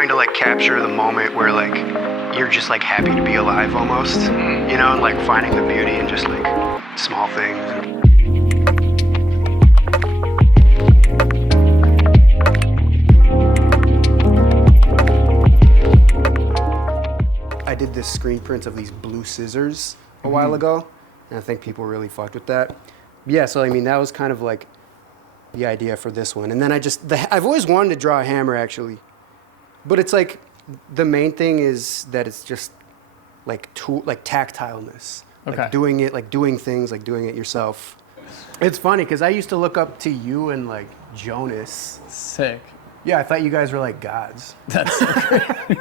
trying to like capture the moment where like you're just like happy to be alive almost, you know, and like finding the beauty in just like small things. I did this screen print of these blue scissors a while ago, and I think people really fucked with that. Yeah, so I mean, that was kind of like the idea for this one. And then I've always wanted to draw a hammer actually, but it's like, the main thing is that it's just like tactileness, Okay. like doing it, like doing things, like doing it yourself. It's funny because I used to look up to you and like Jonas. Sick. Yeah, I thought you guys were like gods. That's so great.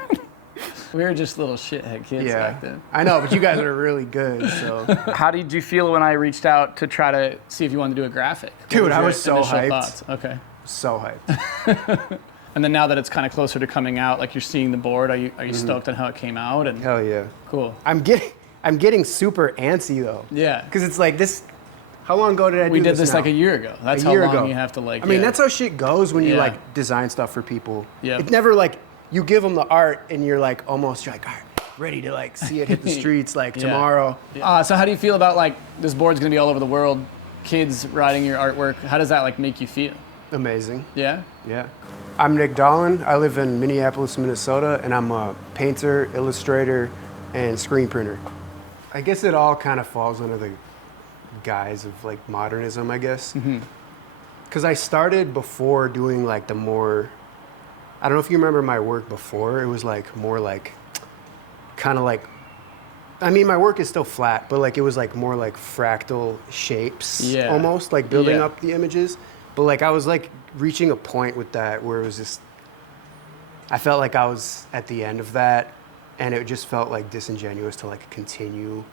We were just little shithead kids back then. I know, but you guys are really good. So, How did you feel when I reached out to try to see if you wanted to do a graphic? dude, I was so Initial hyped. thoughts? Okay. So hyped. And then now that it's kind of closer to coming out, like you're seeing the board, are you stoked on how it came out? And Hell yeah. cool. I'm getting super antsy though. Yeah. Because it's like this. How long ago did I do this? We did this now? like a year ago. That's A how year long ago. you have to like. I mean, yeah. that's how shit goes when you Yeah. like design stuff for people. Yeah. It's never like you give them the art and you're like almost you're like, all right, ready to like see it hit the streets like Yeah. tomorrow. So how do you feel about like this board's gonna be all over the world, kids riding your artwork? How does that like make you feel? Amazing. Yeah. Yeah. I'm Nick Dahlen. I live in Minneapolis, Minnesota, and I'm a painter, illustrator, and screen printer. I guess it all kind of falls under the guise of like modernism, I guess. Because I started before doing like the more, I don't know if you remember my work before, it was like more like, kind of like, I mean, my work is still flat, but like it was like more like fractal shapes, Yeah. almost like building Yeah. up the images. But like I was like reaching a point with that where it was just, I felt like I was at the end of that, and it just felt like disingenuous to like continue,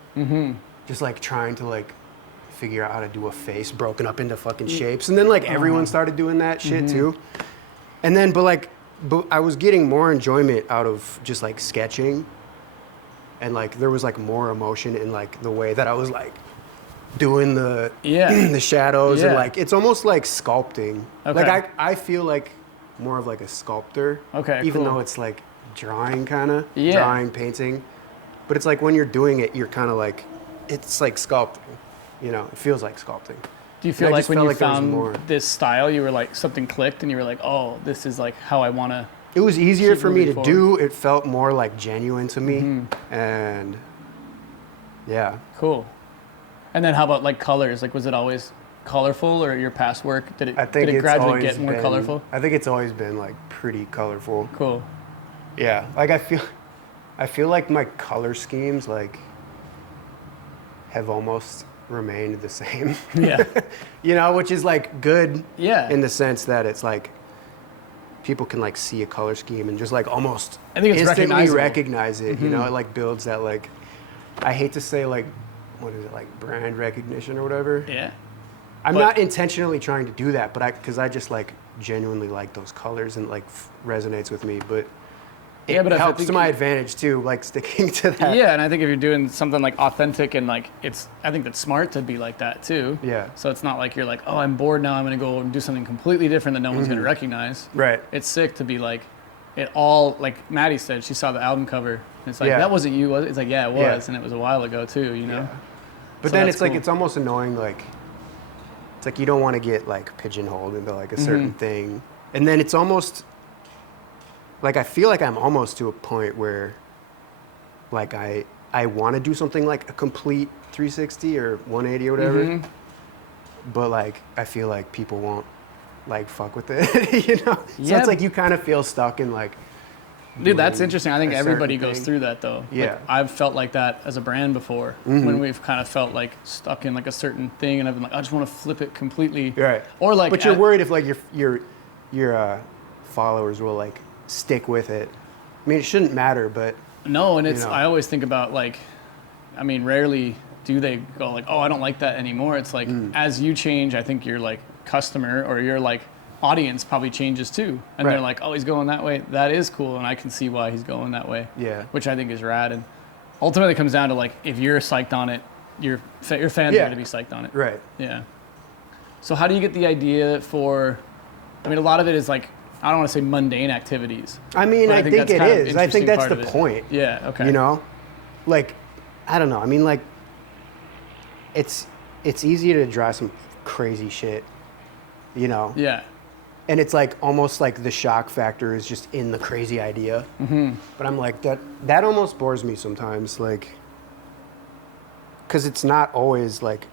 just like trying to like figure out how to do a face broken up into fucking shapes. And then like everyone started doing that shit too. And then, but I was getting more enjoyment out of just like sketching. And like there was like more emotion in like the way that I was like doing the the shadows and Yeah. like it's almost like sculpting. Okay. Like I feel like more of like a sculptor. Okay, Even cool. though it's like drawing kind of, Yeah. drawing, painting. But it's like when you're doing it, you're kind of like, it's like sculpting. You know, it feels like sculpting. Do you feel I like just when felt you like there was found more. this style, you were like something clicked, and you were like, oh, this is like how I want to. It was easier Keep for me to moving do. It felt more like genuine to me. And yeah. Cool. And then how about like colors? Like, was it always colorful, or your past work did I think it it's gradually always get more been, colorful? I think it's always been like pretty colorful. Cool. Yeah. Like I feel like my color schemes like have almost remained the same. Yeah. You know, which is like good Yeah. in the sense that it's like people can like see a color scheme and just like almost I think it's instantly recognizable. recognize it. You know, it like builds that like, I hate to say like, what is it, like brand recognition or whatever. Yeah. I'm But- not intentionally trying to do that, but because I just like genuinely like those colors and like resonates with me. But it Yeah, but I helps think to my advantage too, like sticking to that. Yeah, and I think if you're doing something like authentic and like I think that's smart to be like that too. Yeah. So it's not like you're like, oh, I'm bored now, I'm gonna go and do something completely different that no one's gonna recognize. Right. It's sick to be like, it all, like Maddie said, she saw the album cover, and it's like, Yeah. that wasn't you, was it? It's like, yeah, it was, Yeah. and it was a while ago too, you know? Yeah. But So then that's it's like cool. it's almost annoying. Like it's like you don't want to get like pigeonholed into like a certain thing, and then it's almost like I feel like I'm almost to a point where like I want to do something like a complete 360 or 180 or whatever, but like I feel like people won't like fuck with it, you know. So Yeah. it's like you kind of feel stuck in like. Dude, that's doing interesting. I think a everybody certain goes thing. through that though. Like, Yeah. I've felt like that as a brand before, when we've kind of felt like stuck in like a certain thing, and I've been like, I just want to flip it completely. Right. Or like, But you're worried if like your followers will like stick with it. I mean, it shouldn't matter, but No, and it's, know. I always think about like, I mean, rarely do they go like, oh, I don't like that anymore. It's like, as you change, I think your like customer or your like audience probably changes too. And they're Right. like, oh, he's going that way. That is cool. And I can see why he's going that way. Yeah. Which I think is rad. And ultimately it comes down to like, if you're psyched on it, your fans are Yeah. going to be psyched on it. right. Yeah. So how do you get the idea for, I mean, a lot of it is like I don't want to say mundane activities. I mean, but I think that's it kind of is. I think interesting that's part the of it. point. Yeah. Okay. You know, like, I don't know. I mean, like, it's easy to draw some crazy shit, you know? Yeah. And it's like almost like the shock factor is just in the crazy idea. Mm-hmm. But I'm like, that almost bores me sometimes, like, because it's not always like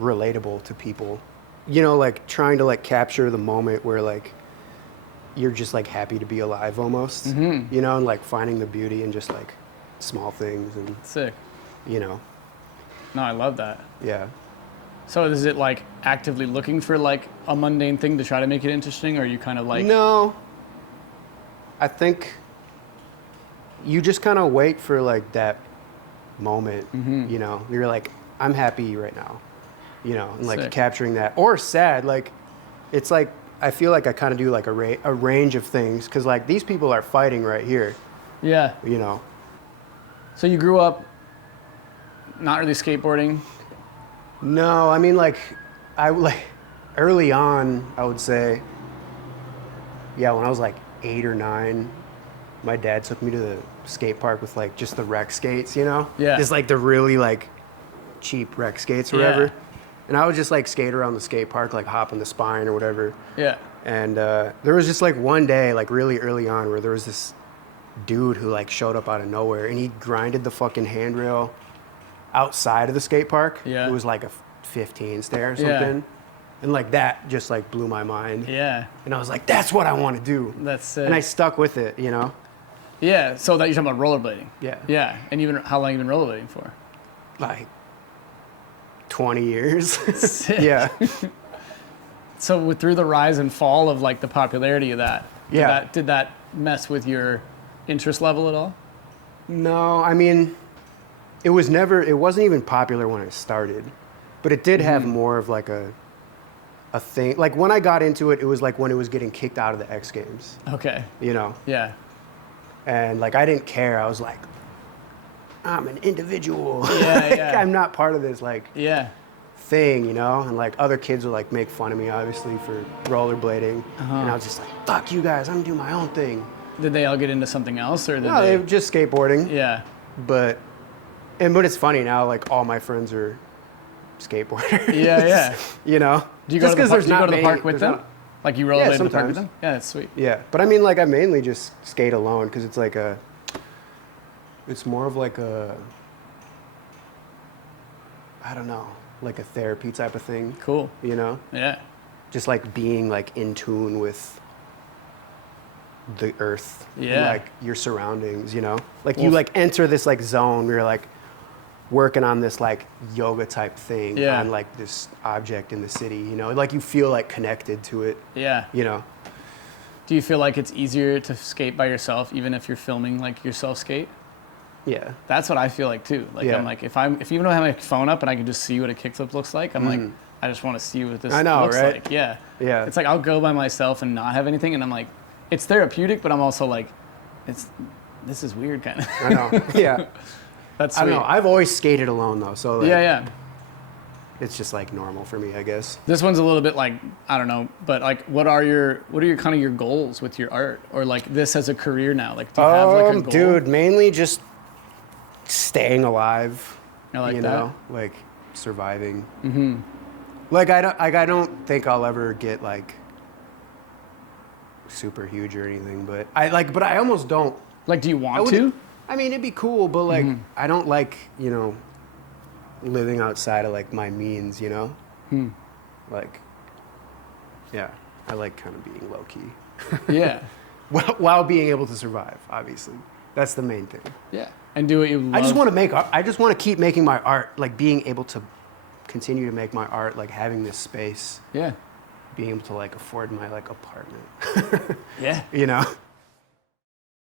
relatable to people. You know, like trying to like capture the moment where like you're just like happy to be alive almost, you know, and like finding the beauty in just like small things and, Sick. you know, No, I love that. yeah. So is it like actively looking for like a mundane thing to try to make it interesting, or are you kind of like? No. I think you just kind of wait for like that moment, you know. You're like, I'm happy right now, you know, and like Sick. capturing that. Or sad, like, it's like, I feel like I kind of do like a range of things because like these people are fighting right here, Yeah. you know. So you grew up not really skateboarding. No, I mean like, I like early on, I would say, yeah, when I was like 8 or 9, my dad took me to the skate park with like just the rec skates, you know? Yeah. Just like the really like cheap rec skates or Yeah. whatever. And I would just like skate around the skate park, like hop on the spine or whatever. Yeah. And there was just like one day, like really early on, where there was this dude who like showed up out of nowhere and he grinded the fucking handrail outside of the skate park. Yeah. It was like a 15 stair or Yeah. something. And like that just like blew my mind. Yeah. And I was like, that's what I want to do. That's sick. And I stuck with it, you know? Yeah. So that you're talking about rollerblading. Yeah. Yeah. And even how long you been rollerblading for? Like 20 years. Sick. Yeah. So through the rise and fall of like the popularity of that, did that mess with your interest level at all? No, I mean, it wasn't even popular when I started, but it did have more of like a thing. Like when I got into it, it was like when it was getting kicked out of the X Games, Okay. you know? Yeah. And like I didn't care. I was like, I'm an individual. Yeah, Like, yeah. I'm not part of this like Yeah. thing, you know? And like other kids would like make fun of me, obviously, for rollerblading. And I was just like, fuck you guys, I'm gonna do my own thing. Did they all get into something else, or did No, they were just skateboarding. Yeah. But it's funny now, like all my friends are skateboarders. Yeah, yeah. You know? Do you go Just to the 'cause park, there's do you not go to the many- park with there's them? not- Like you rollerblade in the park sometimes. with them? Yeah, that's sweet. Yeah, but I mean, like I mainly just skate alone because it's like it's more of like I don't know, like a therapy type of thing, Cool. you know? Yeah. Just like being like in tune with the earth, and, Yeah. like your surroundings, you know? Like you Well, like enter this like zone where you're like working on this like yoga type thing Yeah. on like this object in the city, you know? Like you feel like connected to it, Yeah. you know? Do you feel like it's easier to skate by yourself, even if you're filming like yourself skate? Yeah. That's what I feel like too. Like Yeah. I'm like, if even though I have my phone up and I can just see what a kickflip looks like, I'm like, I just want to see what this I know, looks right? like. Yeah. Yeah. It's like I'll go by myself and not have anything, and I'm like, it's therapeutic, but I'm also like, this is weird kind of. I know. Yeah. That's I sweet. don't know. I've always skated alone though, so like, Yeah, yeah. it's just like normal for me, I guess. This one's a little bit like, I don't know, but like, what are your kind of your goals with your art, or like this as a career now? Like, do you have like a goal? Dude, mainly just staying alive. I like you that. know, like surviving. Mm-hmm. Like I don't think I'll ever get like super huge or anything, but I almost don't. Like, do you I want would- to? I mean, it'd be cool, but like I don't like, you know, living outside of like my means, you know? Like, yeah, I like kind of being low key. Yeah. While being able to survive, obviously. That's the main thing. Yeah. And do what you love. I just want to make art. I just want to keep making my art, like being able to continue to make my art, like having this space, Yeah. being able to like afford my like apartment, Yeah. you know?